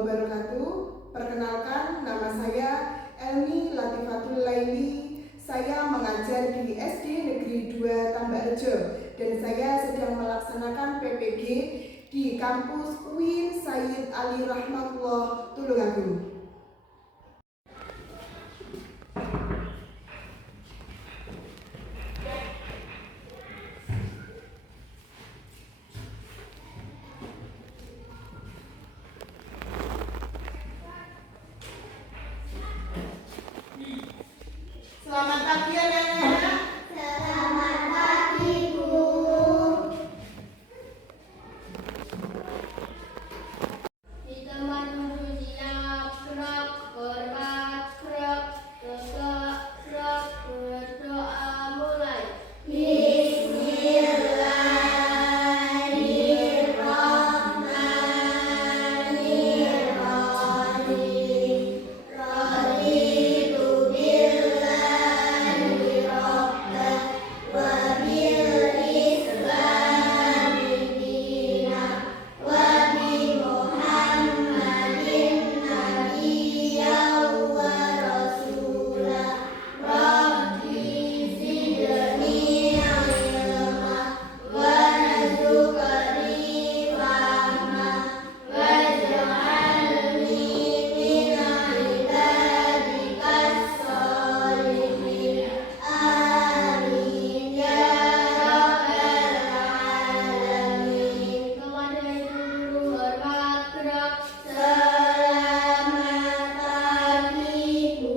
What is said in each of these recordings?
wabarakatuh. Perkenalkan, nama saya Elmi Latifatul Laili. Saya mengajar di SD Negeri 2 Tambakrejo dan saya sedang melaksanakan PPG di kampus UIN Sayyid Ali Rahmatullah Tulungagung. Selamat pagi anak-anak. Selamat pagi, Bu. Di tempat duduk siap, gerak, hormat, gerak, tegak, gerak, berdoa mulai. Bismillahirrahmanirrahim. Raditu billahi rabban wa bil islami dinan wa bi Muhammadin nabiyyan wa rasula. Rabbi zidni ilma warzuqni fahma waj'alni min ibadikas sholihin. Amin ya rabbal alamin. Kepada ibu hormat gerak. Selamat pagi, Bu.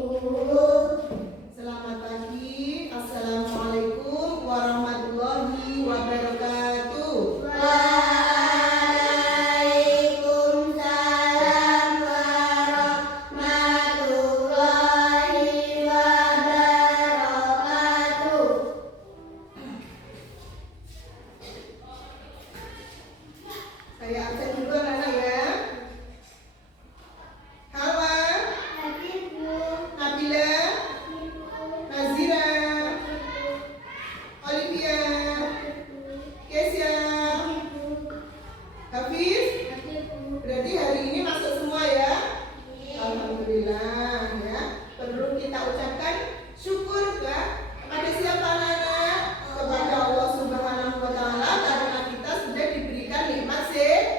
Selamat pagi. Assalamualaikum warahmatullahi wabarakatuh. Waalaikumsalam warahmatullahi wabarakatuh. Saya absen dulu anak-anak ya. Hawa, Nabila, Nazira, Olivia, Kesia, Hafiz. Berarti hari ini masuk semua ya. Alhamdulillah ya. Perlu kita ucapkan syukur kepada siapa anak-anak? Kepada Allah Subhanahu wa taala karena kita sudah diberikan nikmat sehat.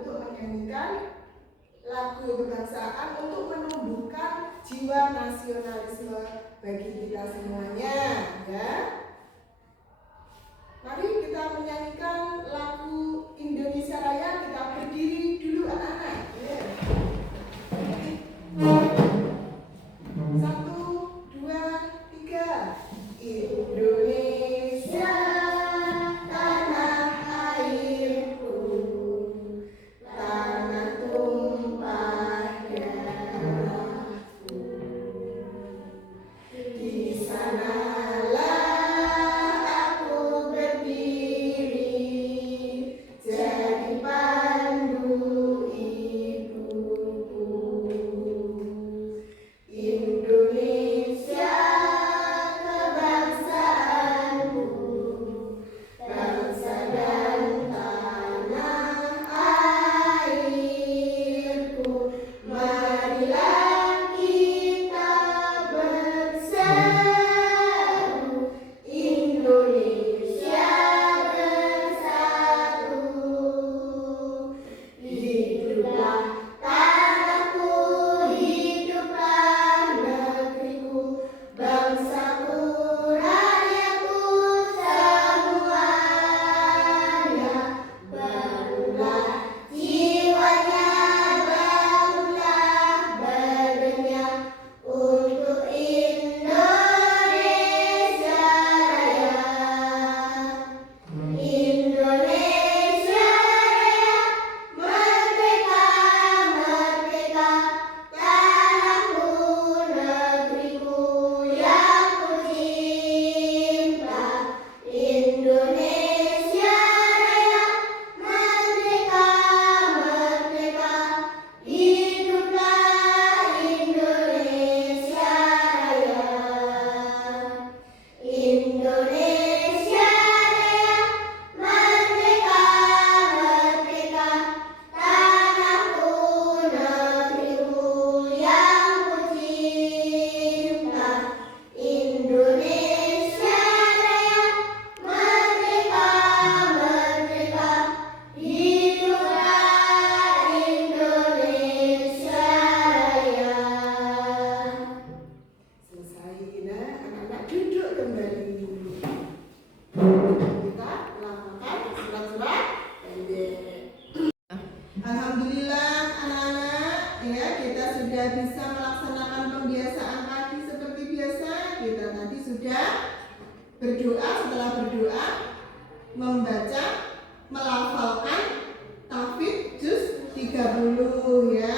untuk menyanyikan lagu kebangsaan untuk menumbuhkan jiwa nasionalisme bagi kita semuanya, ya. Mari kita menyanyikan lagu Indonesia Raya. Kita berdiri dulu anak-anak. Ya. 1, 2, 3. Indonesia tanah airku, tanah tumpah darahku. Di sanalah aku berdiri, jadi pandu ibuku. Indonesia kebangsaanku, bangsa dan tanah airku. Marilah kita berseru, Indonesia bersatu. Hiduplah tanahku, hiduplah negeriku, bangsaku, rakyatku semuanya. Bangunlah jiwanya, bangunlah badannya untuk Indonesia Raya. Indonesia Raya, merdeka, merdeka, tanahku, negeriku yang ku cinta. Indonesia Raya, merdeka, merdeka, hiduplah Indonesia Raya. Indonesia Raya, merdeka, merdeka, tanahku, negeriku yang ku cinta. Indonesia Raya, merdeka, merdeka, hiduplah Indonesia Raya. Selesai, nah, anak-anak duduk kembali. Kita lakukan surat-surat pendek. Alhamdulillah anak-anak, ya, kita sudah bisa melaksanakan pembiasaan pagi seperti biasa. Kita tadi sudah berdoa, setelah berdoa membaca, melafalkan tahfidz juz 30, ya.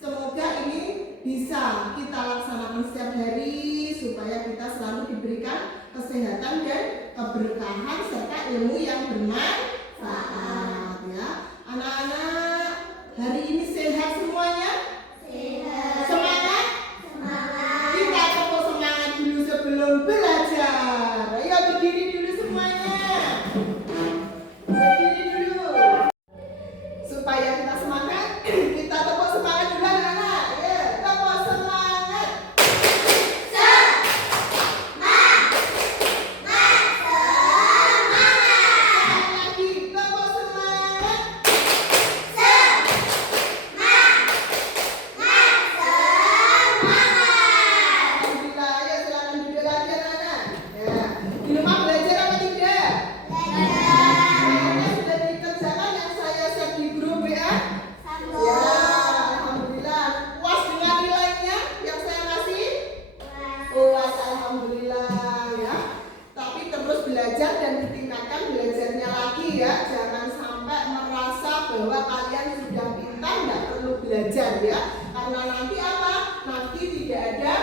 Semoga ini bisa kita laksanakan setiap hari supaya kita selalu diberikan kesehatan dan keberkahan serta ilmu yang bermanfaat, ya. Anak-anak, hari ini sehat semuanya? Sehat. Semangat? Semangat. Kita tepuk semangat dulu sebelum belajar. Ayo berdiri dulu semuanya. Berdiri dulu. Supaya kita semangat, kita tepuk semangat dulu anak-anak. Ya, tepuk semangat. Sekali lagi, tepuk semangat. Alhamdulillah, ayo silakan duduk lagi anak-anak. Ya, di rumah belajar apa tidak? Kayaknya sudah dikerjakan yang saya share di grup ya. Ya, alhamdulillah. Puas dengan nilainya yang saya kasih? Puas, alhamdulillah, ya. Tapi terus belajar dan ditingkatkan belajarnya lagi, ya. Jangan sampai merasa bahwa kalian sudah pintar, nggak perlu belajar, ya. Karena nanti apa? Nanti tidak ada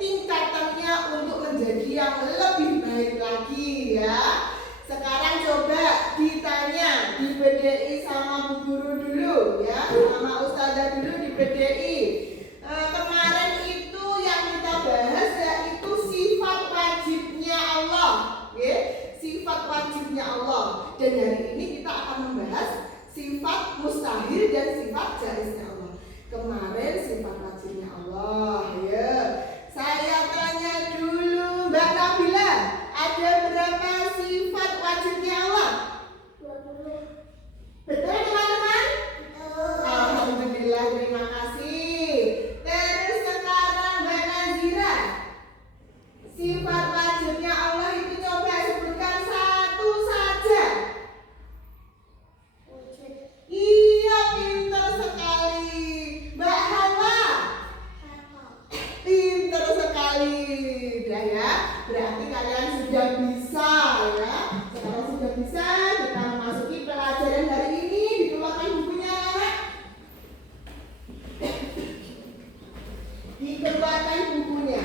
tingkatannya untuk menjadi yang lebih baik lagi, ya. Sekarang coba ditanya, dibedai sama Bu Guru dulu, ya, sama Ustazah dulu dibedai. Kemarin itu yang kita bahas yaitu sifat wajibnya Allah, ya, sifat wajibnya Allah. Dan hari ini kita akan membahas sifat mustahil dan sifat jaiznya Allah. Kemarin sifat wajibnya Allah, ya. Saya tanya dulu Mbak Nabila, 20. 20. Betul teman-teman? Alhamdulillah, terima kasih. Terus sekarang Mbak Nazira, sifat wajibnya Allah itu coba sebutkan satu saja. Wujud. Iya, pintar sekali. Mbak Hawa, pintar sekali. Udah ya, berarti kalian sudah bisa ya. Sekarang sudah bisa, kita memasuki pelajaran hari ini. Dikeluarkan bukunya, anak. Dikeluarkan bukunya.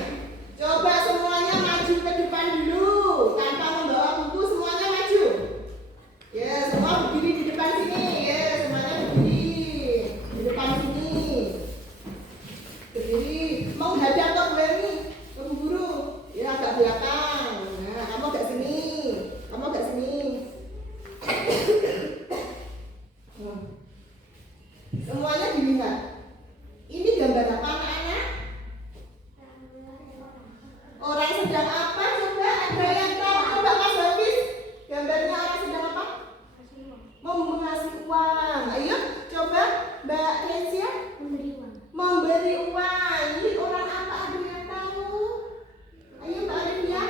Coba semuanya maju ke depan dulu, tanpa membawa buku, semuanya maju. Ya, semua berdiri di depan sini. Ya, semuanya berdiri di depan sini. Berdiri, menghadap ke Glenny, ke Bu Guru. Ya, agak belakang. Nah, kamu agak sini. Kamu agak sini. Nah. Semuanya dilihat. Ini gambar apa anak-anak? Orang sedang apa? Coba ada yang tahu? Coba Mas Hafiz. Gambarnya orang sedang apa? Mau mengasih uang. Ayo, coba Mbak Resia. Memberi uang. Memberi uang. Ini orang apa? Ada yang tahu? Ayo Mbak Olivia.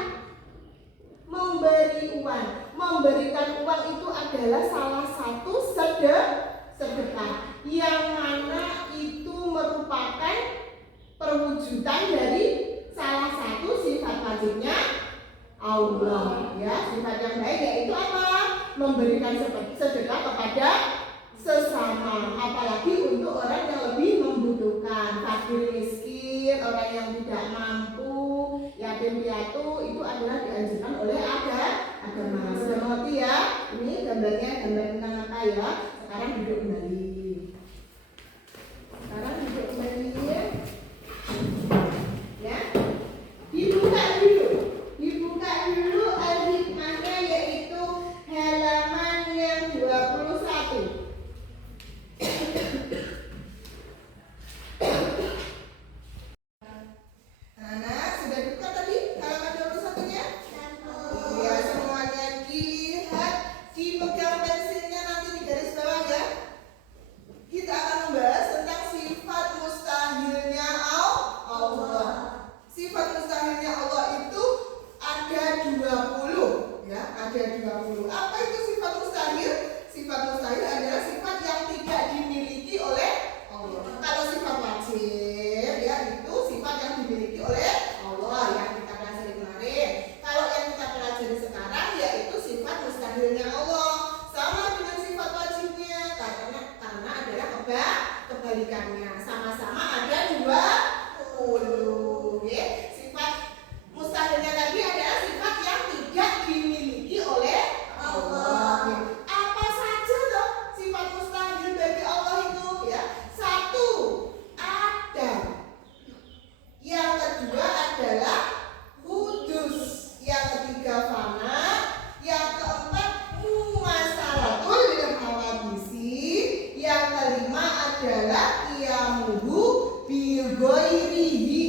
Memberi uang. Memberikan uang itu adalah salah satu sedekah yang mana itu merupakan perwujudan dari salah satu sifat wajibnya Allah. Ya, sifat yang baik yaitu apa? Memberikan sedekah kepada sesama, apalagi untuk orang yang lebih membutuhkan, fakir miskin, orang yang tidak mampu, yatim piatu, itu adalah dianjurkan oleh agama. Sudah mengerti ya? Ini gambarnya gambar tentang apa ya? Sekarang duduk kembali. Sekarang duduk kembali ya. Ya. Dibuka dulu al-hikmahnya, yaitu halaman yang 21. Anak, sudah dibuka tadi halaman 21-nya? Ya, semuanya dilihat, dipegang pensilnya, nanti di garis bawah ya. Kita akan membahas tentang sifat mustahilnya Allah. Sifat mustahilnya Allah itu ada 20 ya, ada 20. Apa itu sifat mustahil? Sifat mustahil adalah sifat yang tidak dimiliki oleh Allah. Kalau sifat wajib ya, itu sifat yang dimiliki oleh Allah yang kita pelajari kemarin. Kalau yang kita pelajari sekarang yaitu sifat mustahilnya Allah. Sama dengan sifat wajibnya, karena adalah kebalikannya. Sama-sama ada 20 ya. Sifat mustahilnya tadi adalah sifat yang tidak dimiliki oleh Allah. Apa saja loh sifat mustahil bagi Allah itu ya? Satu, ada. Yang kedua adalah kudus. Yang ketiga fana. Yang keempat mumasalatul lil hawadisi. Yang kelima adalah qiyamuhu bil ghairihi.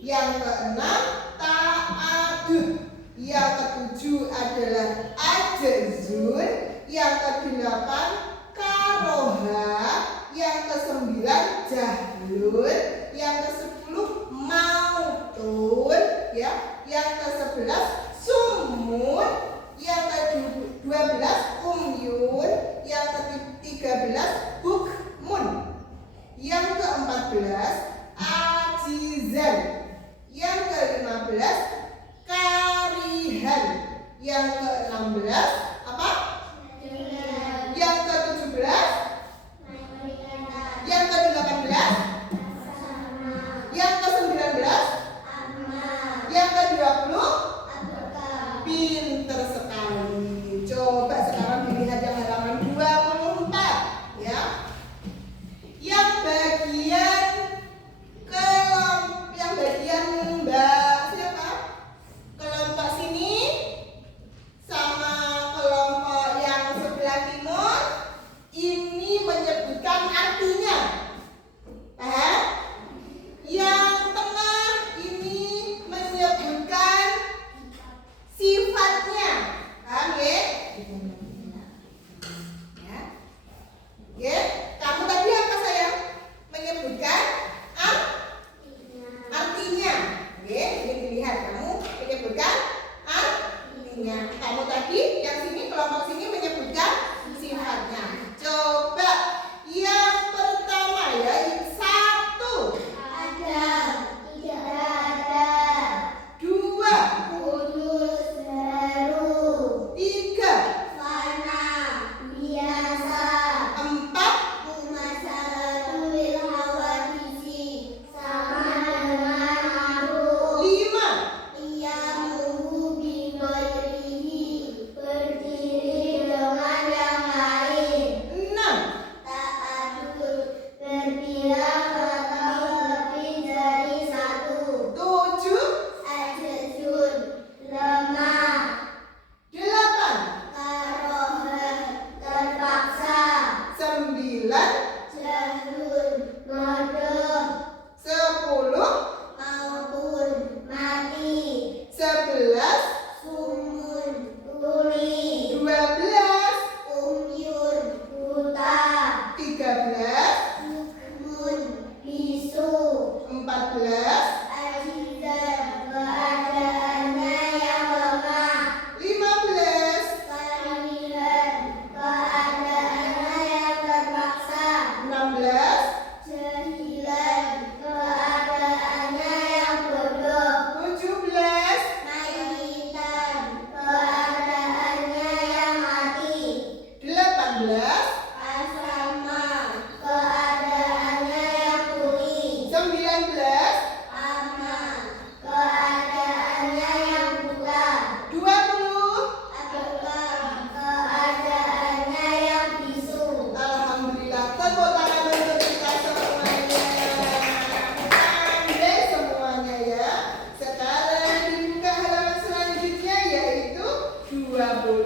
Yang keenam ta'adud. Yang ketujuh adalah ajzun. Yang kedelapan karoha. Yang kesembilan jahlun. Yang kesepuluh mautun ya. Yang ke-11 sumun. Yang ke-12 umyun. Yang ke-13 bukmun. Yang ke-14 ajizan. Yang ke-15 karihan. Yang ke-16 apa? Yang ke-17, yang ke-18, yang ke-19, yang ke-20. Pinter sekali. Coba sekarang dilihat yang halaman 24 ya. Yang bagian Mbak siapa? Kelompok sini sama kelompok yang sebelah timur ini menyebutkan artinya. Paham? Yang tengah ini menyebutkan sifat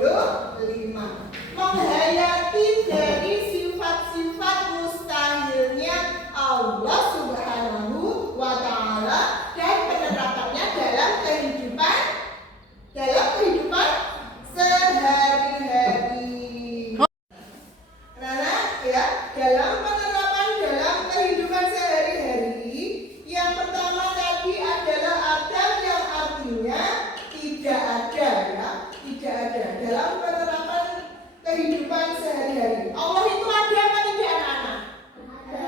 25. Menghayati dari sifat-sifat mustahilnya Allah Subhanahu wa Ta'ala dan penerapannya dalam kehidupan sehari-hari. Nah, ya, dalam penerapan dalam kehidupan sehari-hari, yang pertama tadi adalah adam yang artinya tidak ada, ya, tidak ada dalam penerapan kehidupan sehari-hari. Allah itu ada apa tidak, anak-anak? Ada.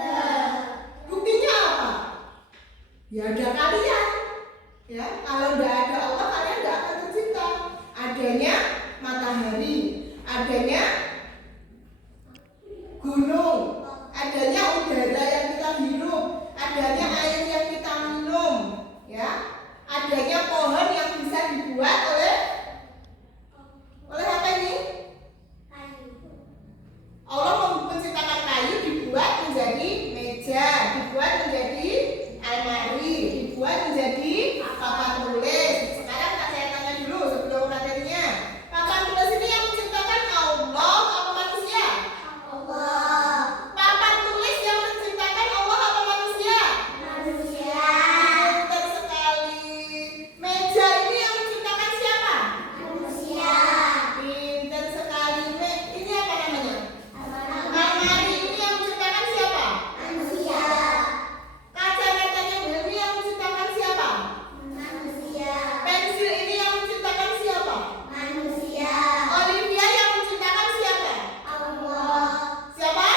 Buktinya apa? Ya ada kalian. Ya, kalau tidak ada Allah, kalian tidak akan tercipta. Adanya matahari, adanya gunung, adanya udara yang kita hirup, adanya air yang kita minum, ya, adanya pohon yang bisa dibuat oleh apa ini? Allah menciptakan kayu dibuat menjadi meja, dibuat menjadi almari, dibuat menjadi papan tulis. Sekarang saya tanya dulu sebelum materinya. Papan tulis ini yang menciptakan Allah apa manusia? Allah. Papan tulis yang menciptakan Allah apa manusia? Manusia. Pintar sekali. Meja ini yang menciptakan siapa? Manusia. Pintar sekali. Ini apa namanya? Apa-apa? Almari ini yang menciptakan siapa? Manusia. Kacamatanya Dewi yang menciptakan siapa? Manusia. Pensil ini yang menciptakan siapa? Manusia. Olivia yang menciptakan siapa? Allah. Siapa?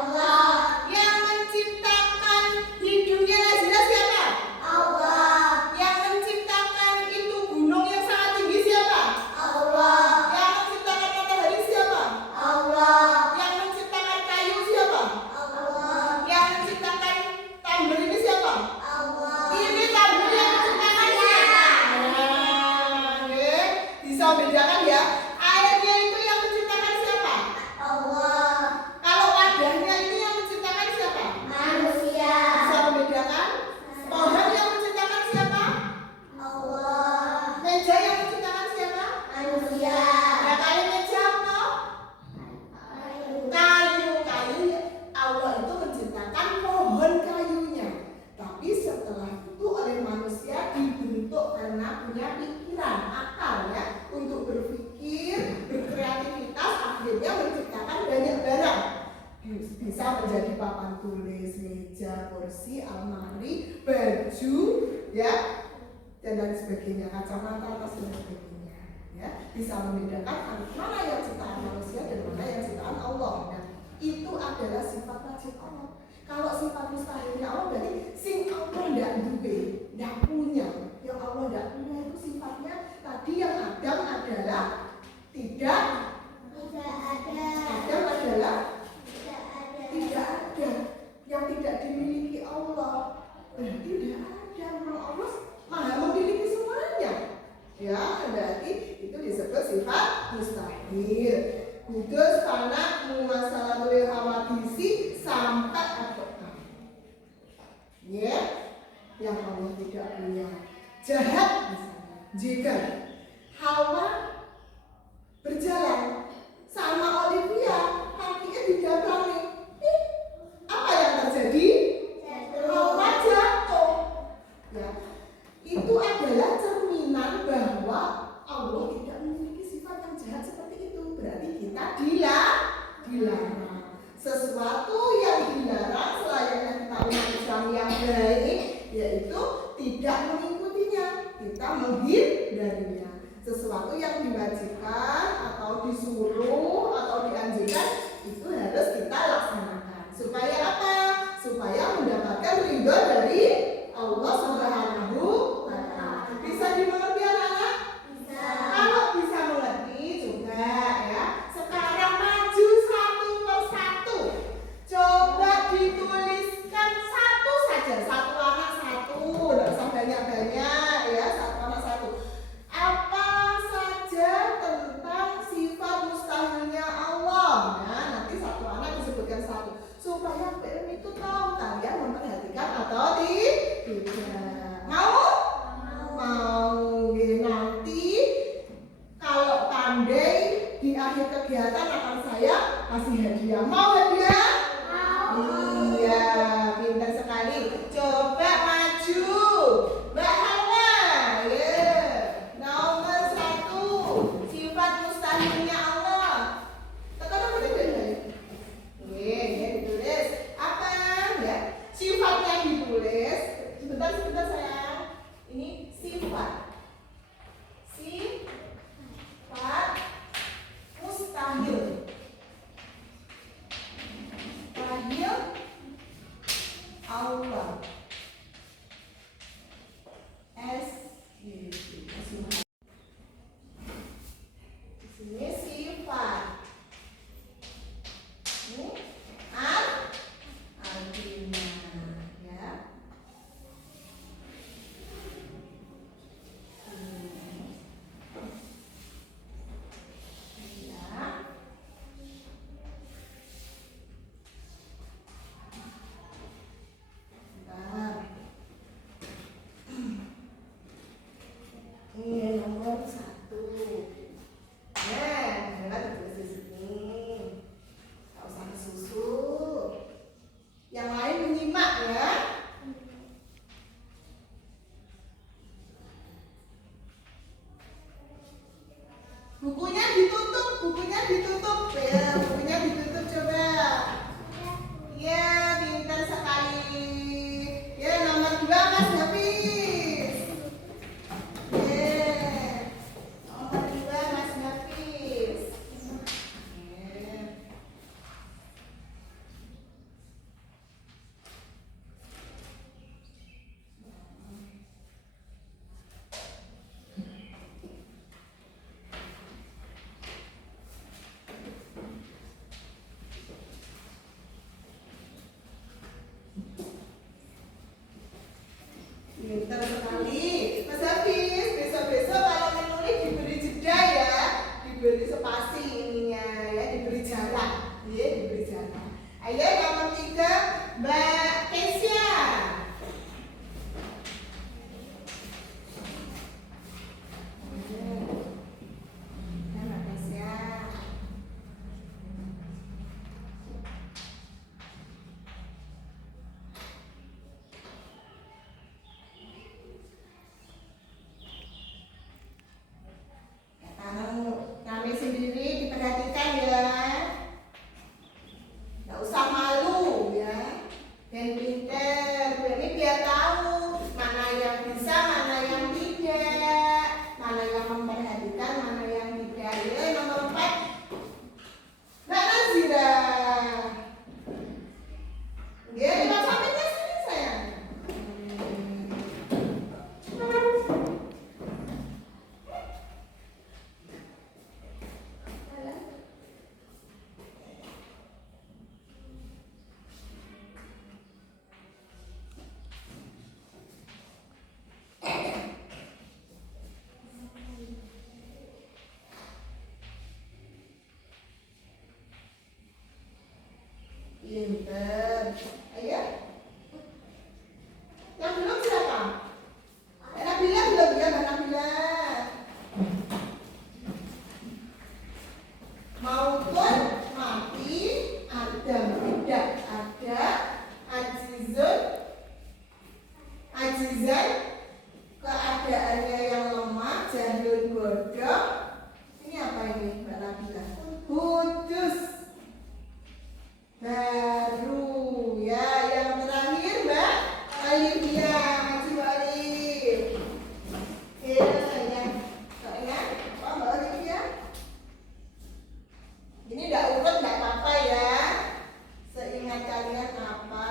Allah. Yang menciptakan hidungnya Nazila siapa? Allah. Yang menciptakan itu gunung yang sangat tinggi siapa? Allah. Yang menciptakan matahari siapa? Allah. Yang menciptakan kayu siapa? Allah. Yang menciptakan tambur ini siapa? Allah. Ini tambur yang menciptakan siapa? Nah, nih, bisa bedakan ya. Airnya itu yang menciptakan siapa? Allah. Kalau wadahnya ini yang menciptakan siapa? Manusia. Bisa membedakan? Pohon yang menciptakan siapa? Allah. Meja yang menciptakan siapa? Manusia. Nah, kali meja apa? Kayu ya. Allah itu menciptakan pohon kayunya. Tapi setelah itu oleh manusia dibentuk karena punya pikiran, akal ya, untuk berpikir, berkreativitas, akhirnya menciptakan banyak barang. Bisa menjadi papan tulis, meja, kursi, almari, baju, ya, dan lain sebagainya, kacamata, tas dan sebagainya. Ya, bisa membedakan mana yang ciptaan manusia dan mana yang ciptaan Allah. Nah, itu adalah sifat wajib Allah. Kalau sifat mustahilnya Allah berarti sing Allah tidak punya. Yang Allah tidak punya itu sifatnya tadi yang Adam adalah tidak Tidak ada. Adam adalah Tidak ada. tidak ada, yang tidak dimiliki Allah. Berarti tidak ada, memang Allah maha memiliki semuanya. Ya, berarti itu disebut sifat mustahil. Kudus, fana, mumasalatul hawadisi sampai apa? Ya, yang Allah tidak punya. Jahat misalnya. Jika Hawa berjalan sama Olivia, kakinya didatangi. Apa yang terjadi? Hawa jatuh. Ya, itu adalah cerminan bahwa Allah tidak memiliki sifat yang jahat seperti itu. Berarti kita dilarang. Sesuatu yang dilarang selayaknya kita umat Islam yang baik, yaitu tidak mengikutinya, kita menghindarinya. Sesuatu yang diwajibkan atau disuruh atau dianjurkan itu harus kita laksanakan. Supaya apa? Supaya mendapatkan ridho dari Allah Subhanahu wa Ta'ala. Bisa dimengerti anak-anak? Bisa. Kalau bisa mengerti juga ya. Sekarang maju satu persatu. Coba dituliskan satu saja, satu anak satu, tidak usah banyak-banyak ya, satu anak satu. Apa saja tentang sifat mustahilnya Allah? Nah, nanti satu anak disebutkan satu. Supaya PM itu tahu kalian memperhatikan atau tidak. Mau? Mau. Nanti kalau pandai di akhir kegiatan akan saya kasih hadiah. Mau hadiah? Iya, pintar sekali. Coba maju, Mbak Hawa. Ya, nomor 1, sifat mustahilnya Allah. Tekan apa tidak? Ya, ditulis. Apa? Ya, sifatnya ditulis. Sebentar sayang. Ini sifat. Sifat mustahil. Mustahil Allah. Sini sifat. Ini artinya, ya. Ini nomor 1. Nah, adalah ditulis di sini. Gak usah kesusu. Yang lain menyimak ya. Bukunya ditutup ya, bukunya ditutup coba. Ya, pintar sekali. Ya, nomor 2 Mas Hafiz. Nomor 2 Mas Hafiz. Pintar sekali. Mas Hafiz, besok-besok kalau menulis diberi jeda ya, diberi spasi ininya ya, diberi jarak. Ya, diberi jarak. Ayo nomor 3 Mbak Kesia. Mbak Kesia. Kami sendiri diperhatikan ya. Nggak usah malu ya. Dan pinter. Ini biar tahu mana yang bisa, mana yang tidak, mana yang memperhatikan, mana yang tidak. Ya, nomor 4 Mbak Nazira. Ya, Mbak sampainya sini sayang. Pinter. Ayo. Yang belum siapa? Nabila belum ya, Mbak Nabila. Maupun mati ada, tidak ada, ajizan, keadaannya yang lemah, jahil, bodoh. Ini apa ini Mbak Nabila? Kudus. Baru ya, yang terakhir Mbak Alivia, Maju Alif. Ya, ya, Mbak Alivia. Ini enggak urut enggak apa-apa ya. Seingat kalian apa?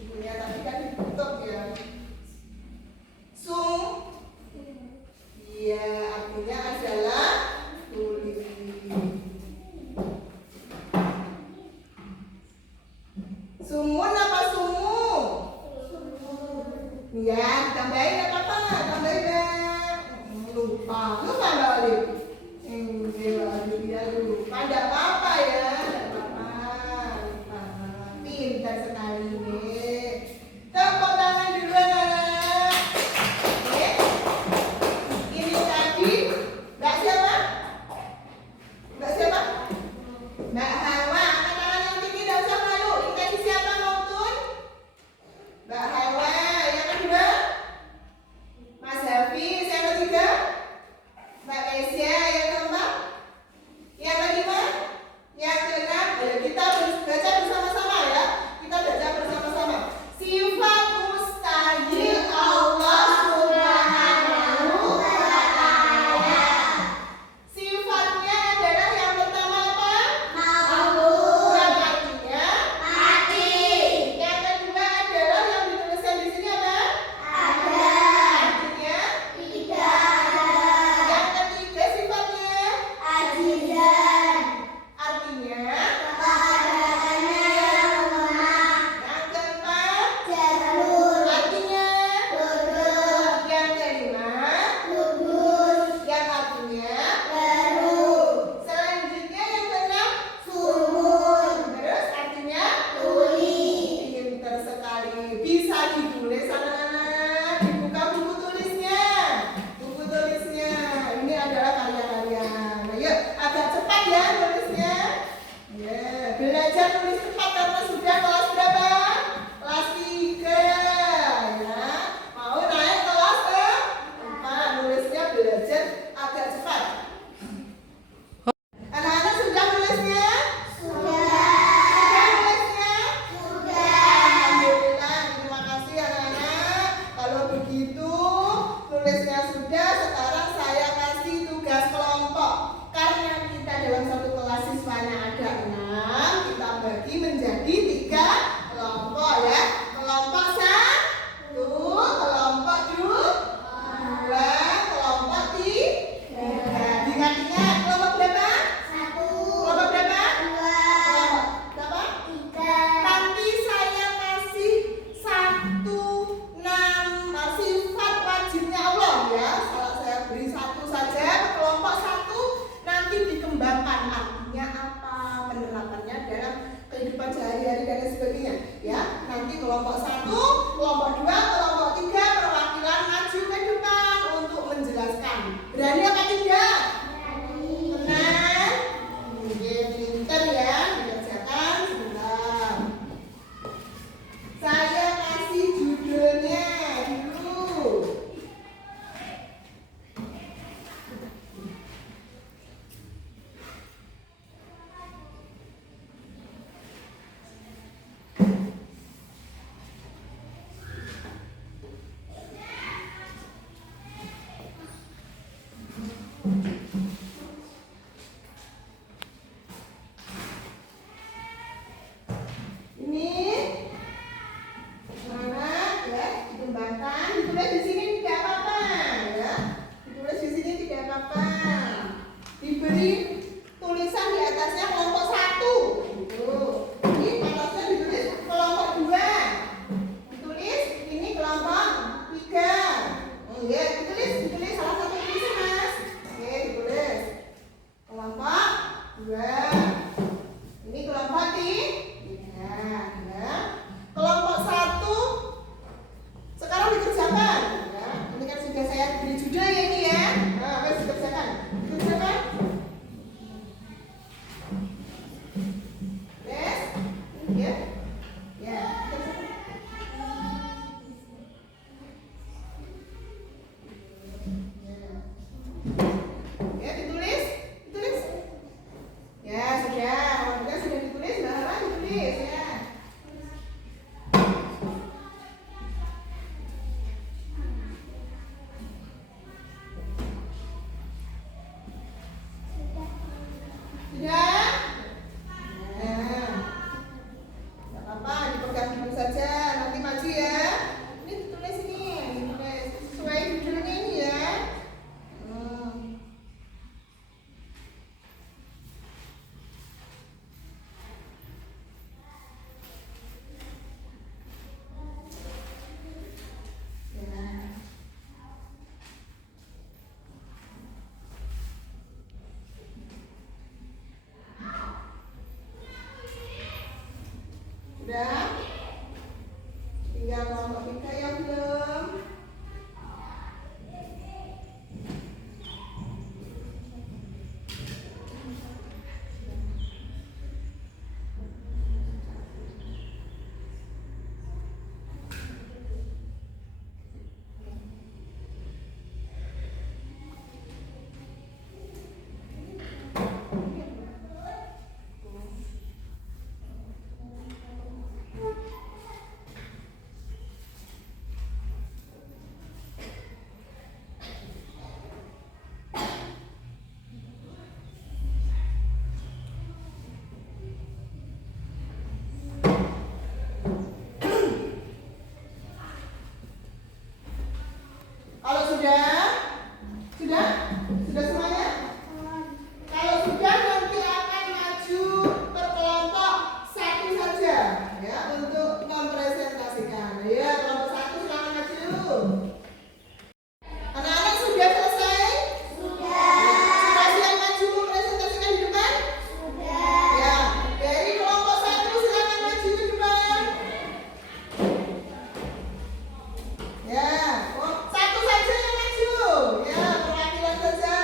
Bukunya tadi kan ditutup ya. Sum. Iya, artinya adalah tulis. Sumun apa sumu? Ya, tambahin apa apa? Tambahin Mbak. Lupa Mbak Alif. Ya lupa, tidak apa-apa ya, tidak apa-apa. Pintar sekali nih. Tepuk tangan duluan anak. Oke. Ini tadi Mbak siapa? belajar agak cepat. Anak-anak sudah nulisnya? Sudah nulisnya? Alhamdulillah, terima kasih anak-anak. Kalau begitu nulisnya sudah, sekarang saya kasih tugas kelompok. Karena kita dalam satu kelas siswanya ada 6, kita bagi menjadi 3 kelompok ya. Kelompok 1, kelompok 2, kelompok 3. Diingat-ingat kelompok berapa? Kelompok berapa? Berapa? Nanti saya kasih 1 nama sifat wajibnya Allah ya. Kalau saya beri 1 saja ke kelompok 1, nanti dikembangkan artinya apa, penerapannya dalam kehidupan sehari-hari dan lain sebagainya ya. Nanti kelompok 1, kelompok 2, kelompok 3 perwakilan maju ke depan untuk menjelaskan. Berani apa tidak? Tenang. Oke, pinter ya, dikerjakan sebentar. Saya kasih judulnya dulu. Ini semangat ya, dikembangkan, ditulis di sini tidak apa-apa ya. Ditulis di sini tidak apa-apa. Diberi tulisan di atasnya kelompok 1. Gitu. Ini atasnya ditulis kelompok 2. Ditulis ini kelompok 3. Oh ya, ditulis salah satu tulisan Mas. Oke, ditulis kelompok 2. Ini kelompok 3. Ya. Kelompok 1 sekarang dikerjakan ya. Ini kan sudah saya beri judul ya ini ya. Nah, harus dikerjakan. Dikerjakan. Yes. Ya. Ya, dikerjakan. Ya, ditulis. Ya, sudah. Kalau sudah ditulis, barulah ditulis ya. Sudah? Nah, tidak apa-apa, dipegang dulu saja, nanti maju ya. Ini ditulis ini, ditulis sesuai judulnya ini ya. Sudah? Tinggal kelompok 3 yang belum. Kalau sudah semuanya? Kalau sudah nanti akan maju per kelompok 1 saja ya untuk mempresentasikan. Ya, kelompok 1 silakan maju. Anak-anak sudah selesai? Sudah siap maju mempresentasikan di depan? Ya, dari kelompok 1 silakan maju ke depan. Ya, 1 saja yang maju. Ya, perwakilan saja.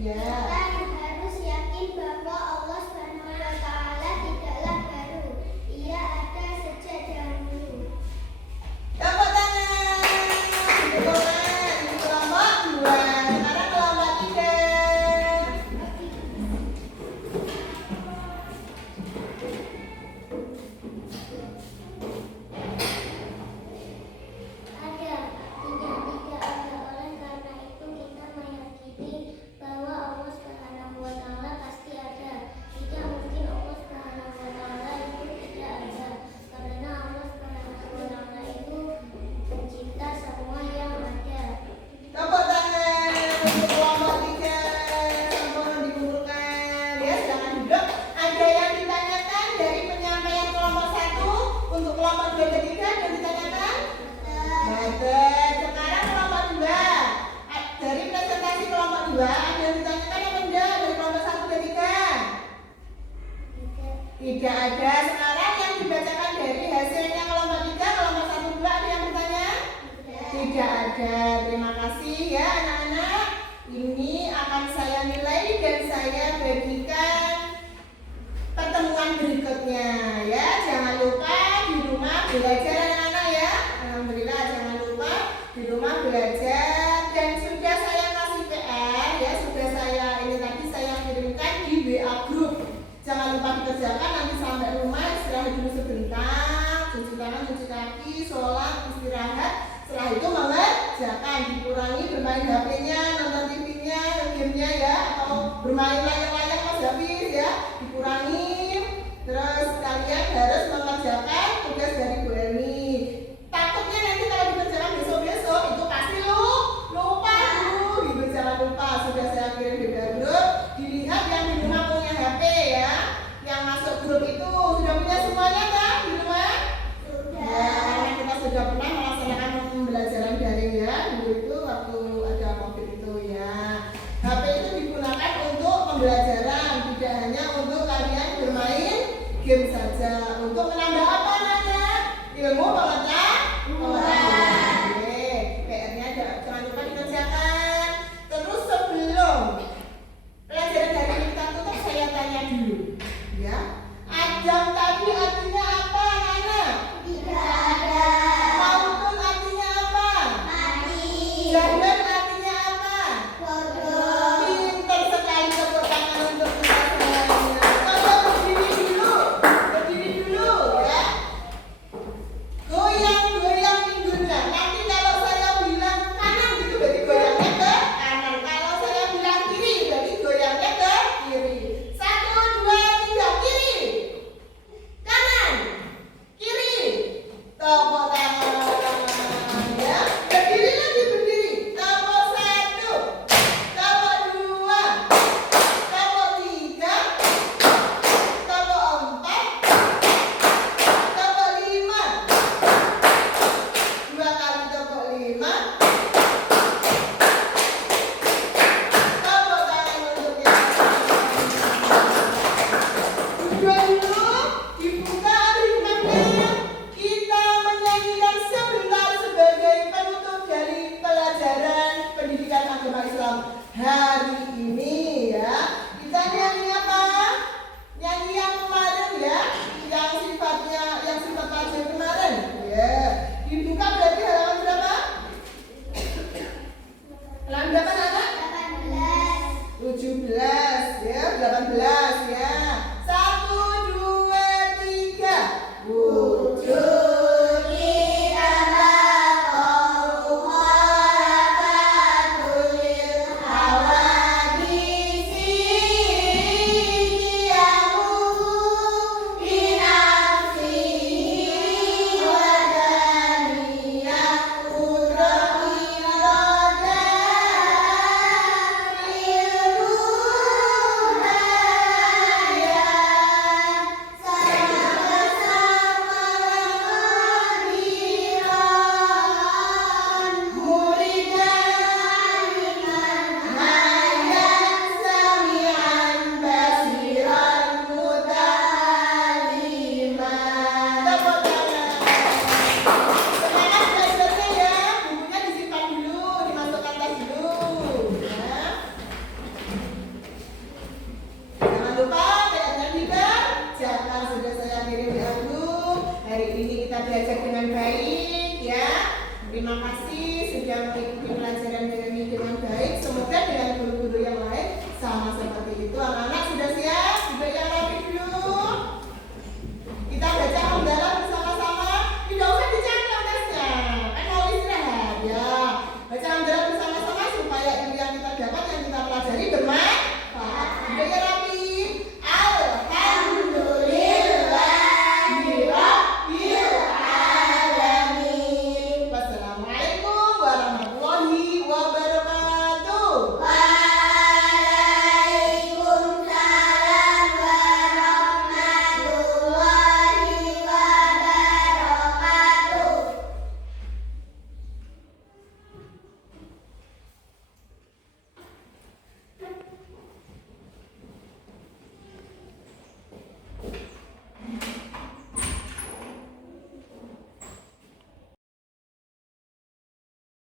Ya. Kita harus yakin bahwa Allah Subhanahu wa Ta'ala tidaklah baru. Ia ada sejak dahulu. Tepuk tangan. Dukungan di kelompok 2. Sekarang kelompok 3. Ada, tidak ada. Oleh karena itu kita meyakini bahwa Allah Subhanahu wa Ta'ala pasti ada. Tidak mungkin Allah Subhanahu wa Ta'ala itu tidak ada, karena Allah Subhanahu wa Ta'ala itu pencipta semua yang ada. Tepuk tangan untuk kelompok 3. Mohon dikumpulkan ya, silakan duduk. Ada yang ditanyakan dari penyampaian kelompok 1 untuk kelompok 2 dan 3 dan ditanyakan? Ada. Sekarang kelompok 2. Dari presentasi kelompok 2 ada yang ditanyakan apa enggak dari kelompok 1 dan 3? Tidak ada. Sekarang yang dibacakan dari hasilnya kelompok 3, kelompok 1, 2 ada yang bertanya? Tidak ada. Terima kasih ya anak-anak. Ini akan saya nilai dan saya bagikan pertemuan berikutnya ya. Jangan lupa di rumah belajar anak-anak ya. Alhamdulillah, jangan lupa di rumah belajar. Dan sudah saya kasih PR ya, sudah saya ini tadi saya kirimkan di WA group. Jangan lupa dikerjakan, nanti sampai rumah istirahat dulu sebentar, cuci tangan, cuci kaki, sholat, istirahat. Setelah itu mengerjakan, dikurangi bermain HP-nya, nonton TV-nya, game-nya ya, atau bermain layang-layang Mas Hafiz ya, dikurangi. Terus kalian harus mengerjakan tugas dari Bu Elmi. Takutnya nanti kalau dikerjakan besok-besok itu pasti lupa gitu, jangan lupa. Sudah saya kirim di grup, dilihat yang di rumah punya HP ya, yang masuk grup itu sudah punya semuanya kan di rumah? Ya, karena kita sudah pernah melaksanakan pembelajaran daring ya, dulu itu waktu ada COVID itu ya. HP itu digunakan untuk pembelajaran, tidak hanya untuk kalian bermain game saja. Untuk menambah apa Nana? Ilmu pengetahuan. Oke, PR-nya jangan lupa dikerjakan. Terus sebelum pelajaran dari ini kita tutup, saya tanya dulu ya. Adam tadi artinya apa Nana? Tidak ada. Mautun artinya apa? Mati. Jahannam artinya apa? Bodoh. Pintar sekali, tepuk tangan untuk kita semuanya. Coba berdiri dulu ya. Goyang-goyang pinggulnya. Nanti kalau saya bilang kanan gitu berarti goyangnya ke kanan. Kalau saya bilang kiri berarti goyangnya ke kiri. 1, 2, 3, kiri. Kanan. Kiri. Tepuk tangan ya. Berdiri lagi, berdiri. Tepuk 1. Tepuk 2. Tepuk 3. Tepuk 4. Tepuk 5. 2 kali tepuk 5. Tepuk tangan untuk yang duduk dulu, dibuka hikmahnya. Kita menyanyikan sebentar sebagai penutup dari pelajaran pendidikan agama Islam hari ini ya. Kita nyanyi apa? Nyanyi yang kemarin ya, yang sifat wajib kemarin ya. Dibuka berarti halaman berapa? Halaman berapa anak? 17 ya, 18 ya. 1, 2, 3. Wujud kita mukhalafatu lil hawadisi qiyamu binafsihi wa daniyah kudrati roda. 1, 2, 3. Wujud kita belajar dengan baik ya. Terima kasih sudah mengikuti pelajaran hari ini dengan baik. Semoga dengan